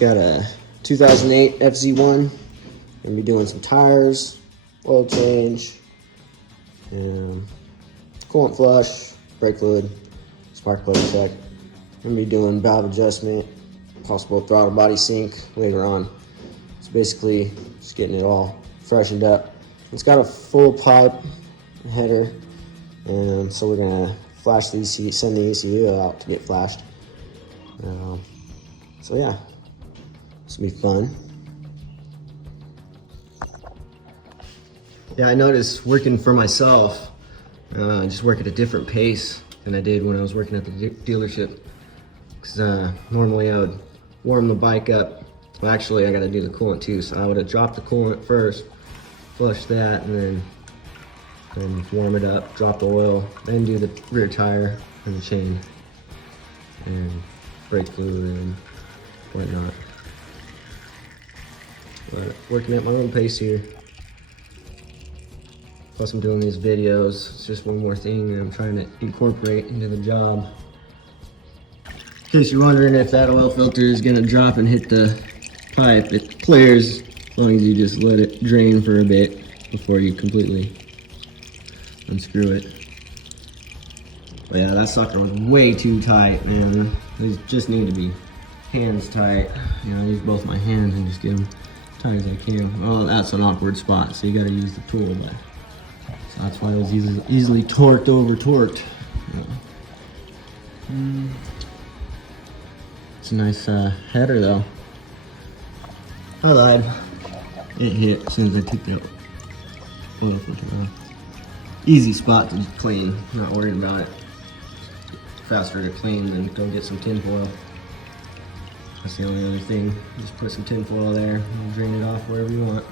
Got a 2008 FZ1. Gonna be doing some tires, oil change, coolant flush, brake fluid, spark plug check. Gonna be doing valve adjustment, possible throttle body sync later on. It's basically just getting it all freshened up. It's got a full pipe header, and so we're gonna flash the ECU, send the ECU out to get flashed. So yeah, this will be fun. Yeah, I noticed working for myself, I just work at a different pace than I did when I was working at the dealership. Because normally I would warm the bike up. Well, actually I got to do the coolant too, so I would have dropped the coolant first, flush that, and then warm it up, drop the oil, then do the rear tire and the chain, and brake fluid and whatnot. But working at my own pace here. Plus I'm doing these videos. It's just one more thing that I'm trying to incorporate into the job. In case you're wondering if that oil filter is gonna drop and hit the pipe, it clears as long as you just let it drain for a bit before you completely unscrew it. But yeah, that sucker was way too tight, man. These just need to be hands tight. You know, I use both my hands and just get them tight as I can. Oh, that's an awkward spot, so you gotta use the tool. But so that's why it was easily torqued over torqued. Yeah. It's a nice header though. I lied. It hit as soon as I took the oil filter off. Easy spot to clean. I'm not worried about it. Faster to clean than go get some tin foil. That's the only other thing. Just put some tin foil there and drain it off wherever you want.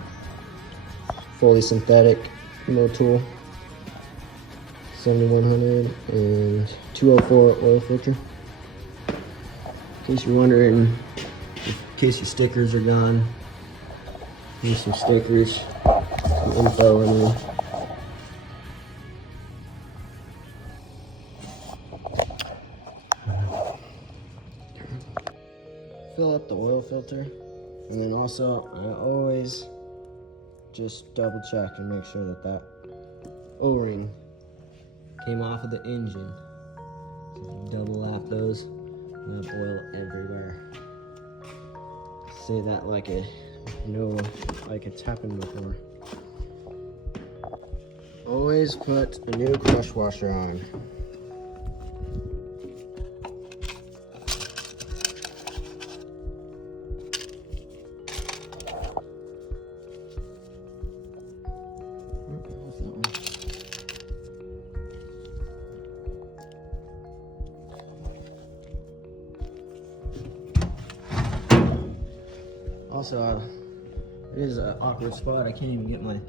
Fully synthetic mill tool. 7100 and 204 oil filter. In case you're wondering, in case your stickers are gone, here's some stickers, some info in there. Fill up the oil filter, and then also I always just double check and make sure that that O-ring came off of the engine. So double lap those, and have oil everywhere. Say that like like it's happened before. Always put a new crush washer on. Also, it is an awkward spot. I can't even get my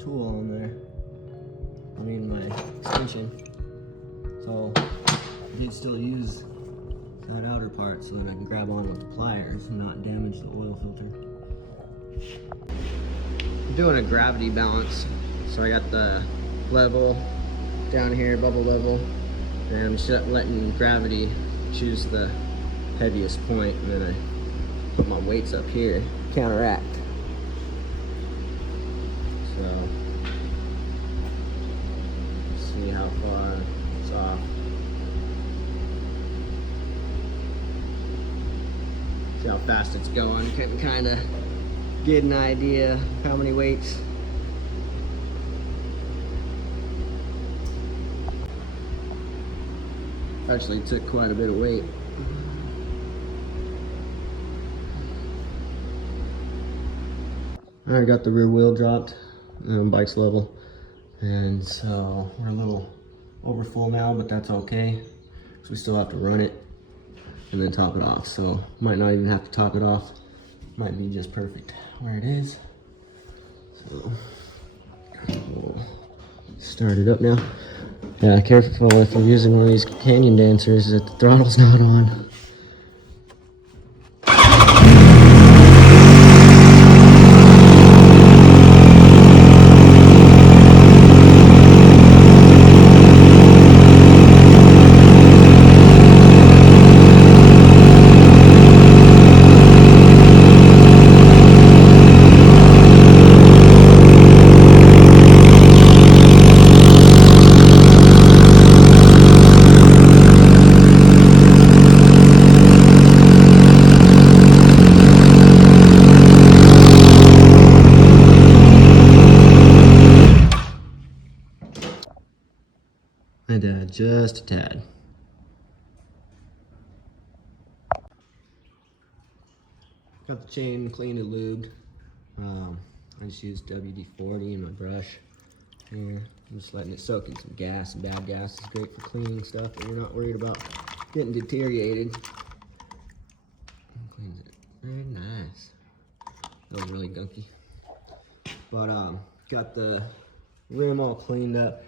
tool on there. I mean my extension. So I did still use that outer part so that I can grab on with the pliers and not damage the oil filter. I'm doing a gravity balance. So I got the level down here, bubble level, and I'm just letting gravity choose the heaviest point, and then I put my weights up here, counteract. So, see how far it's off. See how fast it's going. Can kind of get an idea how many weights. Actually took quite a bit of weight. I got the rear wheel dropped, bike's level, and so we're a little over full now, but that's okay, so we still have to run it and then top it off. So might not even have to top it off, might be just perfect where it is. So we'll start it up now. Yeah, careful if you're using one of these canyon dancers that the throttle's not on. just a tad. Got the chain cleaned and lubed. I just used WD-40 in my brush. And I'm just letting it soak in some gas. And bad gas is great for cleaning stuff, but you're not worried about getting deteriorated. Cleans it very nice. That was really gunky. But got the rim all cleaned up.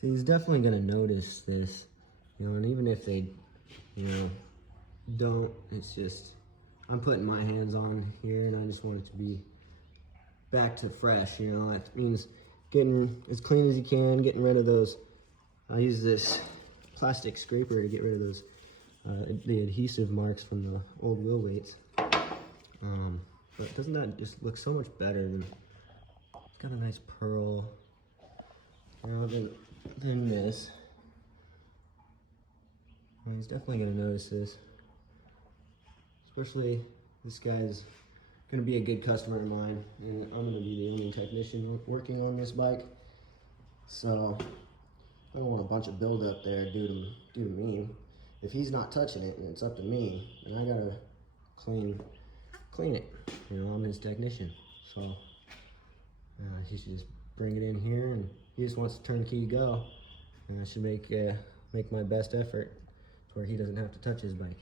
He's definitely gonna notice this, you know, and even if they, you know, don't, it's just, I'm putting my hands on here and I just want it to be back to fresh, you know. That means getting as clean as you can, getting rid of those. I use this plastic scraper to get rid of those, the adhesive marks from the old wheel weights. But doesn't that just look so much better than, it's got a nice pearl, you know, than this. Well, he's definitely gonna notice this. Especially, this guy's gonna be a good customer of mine, and I'm gonna be the only technician working on this bike. So I don't want a bunch of buildup there due to me. If he's not touching it and it's up to me, then I gotta clean it. You know, I'm his technician. So he should just bring it in here, and he just wants to turn key go. And I should make my best effort to where he doesn't have to touch his bike.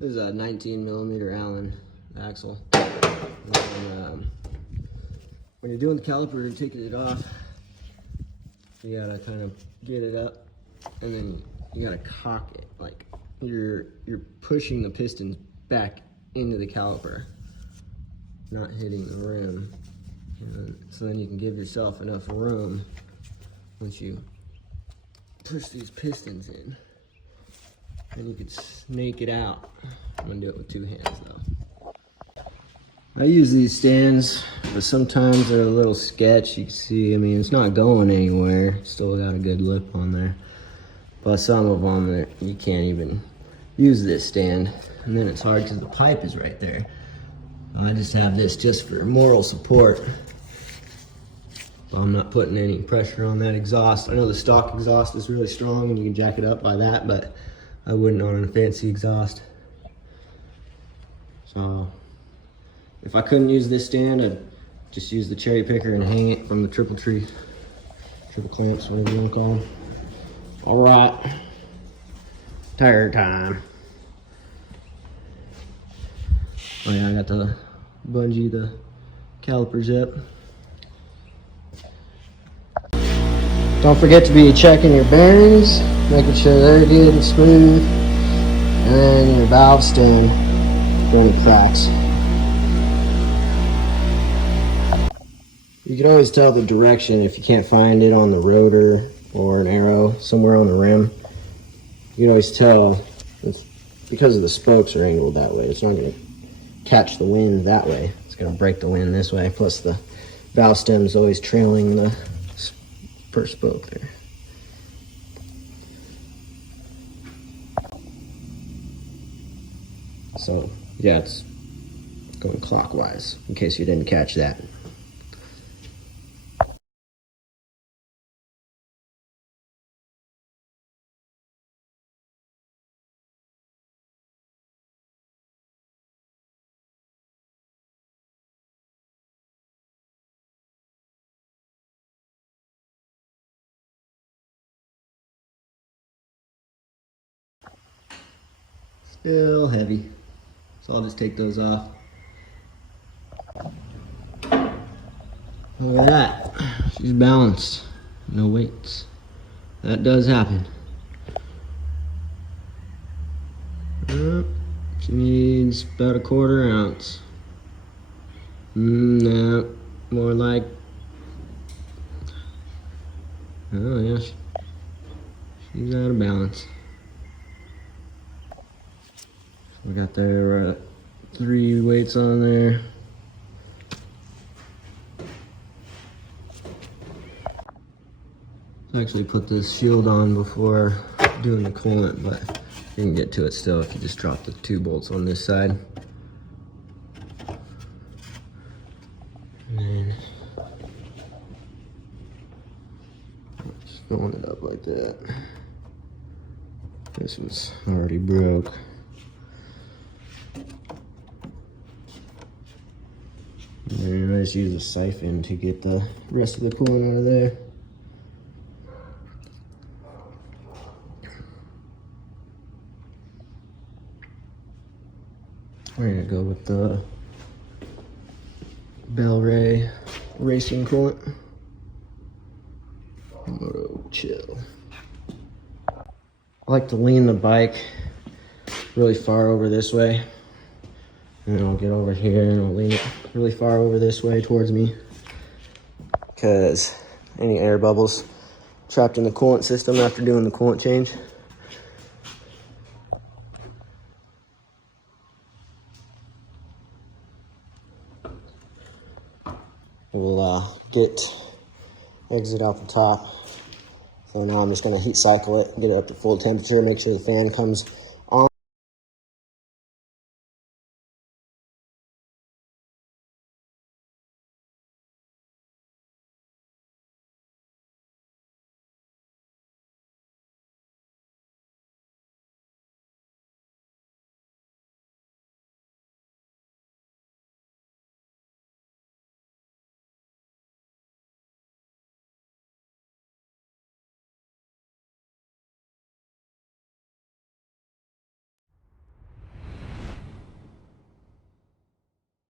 This is a 19mm Allen axle. And, when you're doing the caliper and taking it off, you gotta kind of get it up, and then you gotta cock it like you're pushing the pistons back into the caliper, not hitting the rim. And so then you can give yourself enough room once you push these pistons in. And you could snake it out. I'm gonna do it with two hands though. I use these stands, but sometimes they're a little sketch. You can see, I mean, it's not going anywhere. Still got a good lip on there. But some of them, you can't even use this stand. And then it's hard because the pipe is right there. I just have this just for moral support. I'm not putting any pressure on that exhaust. I know the stock exhaust is really strong and you can jack it up by that, but I wouldn't on a fancy exhaust. So if I couldn't use this stand, I'd just use the cherry picker and hang it from the triple clamps, whatever you want to call them. All right, tire time. Oh yeah, I got to bungee the calipers up. Don't forget to be checking your bearings, making sure they're good and smooth, and then your valve stem for any cracks. You can always tell the direction if you can't find it on the rotor or an arrow somewhere on the rim. You can always tell it's because of the spokes are angled that way. It's not going to catch the wind that way. It's going to break the wind this way. Plus the valve stem is always trailing the per spoke there. So yeah, it's going clockwise in case you didn't catch that. Still heavy, so I'll just take those off. Look at that, she's balanced, no weights. That does happen. She needs about 1/4 ounce. No, more like, oh yeah, she's out of balance. We got their 3 weights on there. I actually put this shield on before doing the coolant, but you can get to it still if you just drop the 2 bolts on this side. And then just throwing it up like that. This was already broke. And then I just use a siphon to get the rest of the coolant out of there. We're gonna go with the Bel-Ray racing coolant. Moto chill. I like to lean the bike really far over this way. And then I'll get over here and I'll lean it really far over this way towards me. Because any air bubbles trapped in the coolant system after doing the coolant change. We'll exit out the top. So now I'm just gonna heat cycle it, get it up to full temperature, make sure the fan comes